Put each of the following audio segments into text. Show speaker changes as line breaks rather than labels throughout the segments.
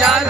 Radha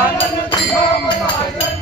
عالم الإمام العين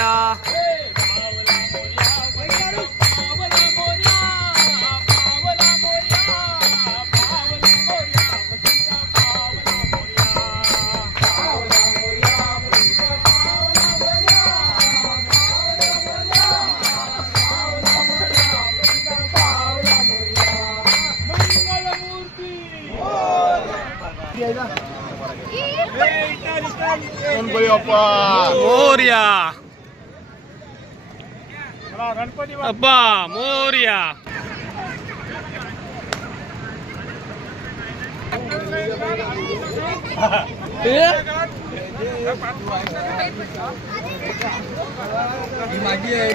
Morya
Somebody up. Uh, Gloria.
अप्पा मोर्या.
माझी आहे.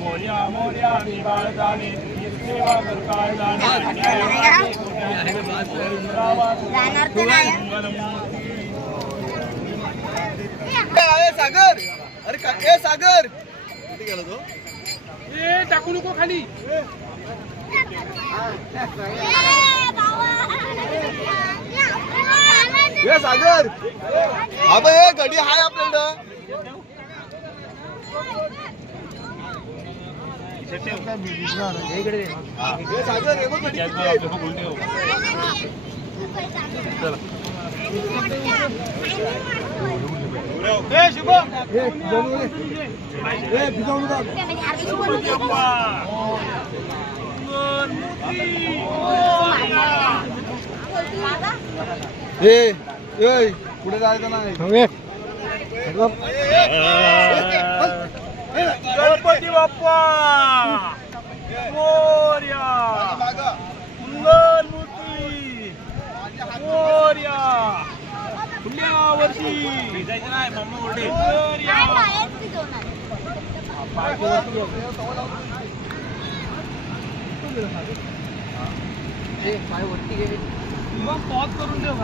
मोर्या मोर्या निवाळताने सेवा करताय
सागर अरे का ए सागर कुठे गेला तो
टाकू नको खाली
ए सागर. अबे ए गडी हाय आपल्याकडं. सागर हे बघ शुभम ए पुढे जायचं नाही?
गणपती बाप्पा! मोर्या! मोर्या! पुढल्या वर्षी! भिजायचं नाही मम्मी ओरडे मोर्या
मग पॉज करून ठेव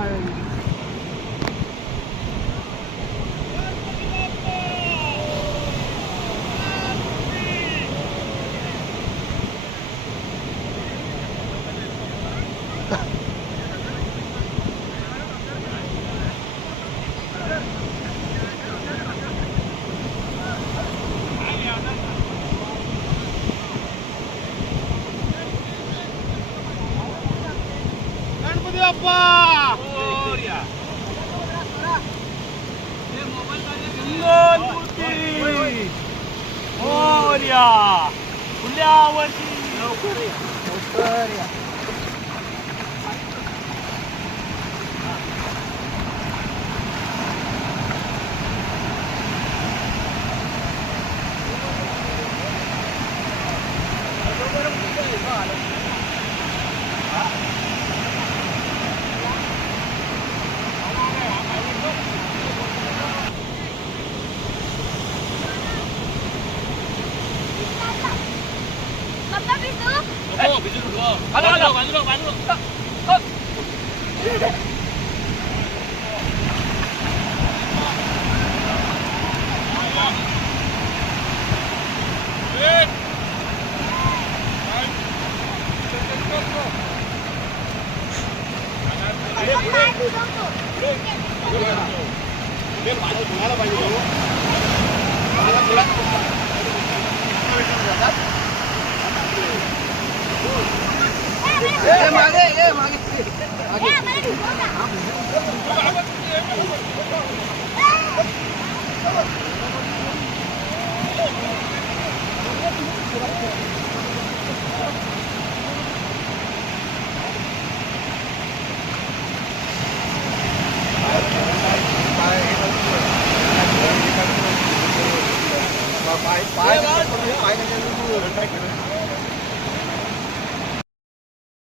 बाप्पा मोर्या मंगलमूर्ती मोर्या पुढल्या वर्षी बाजूला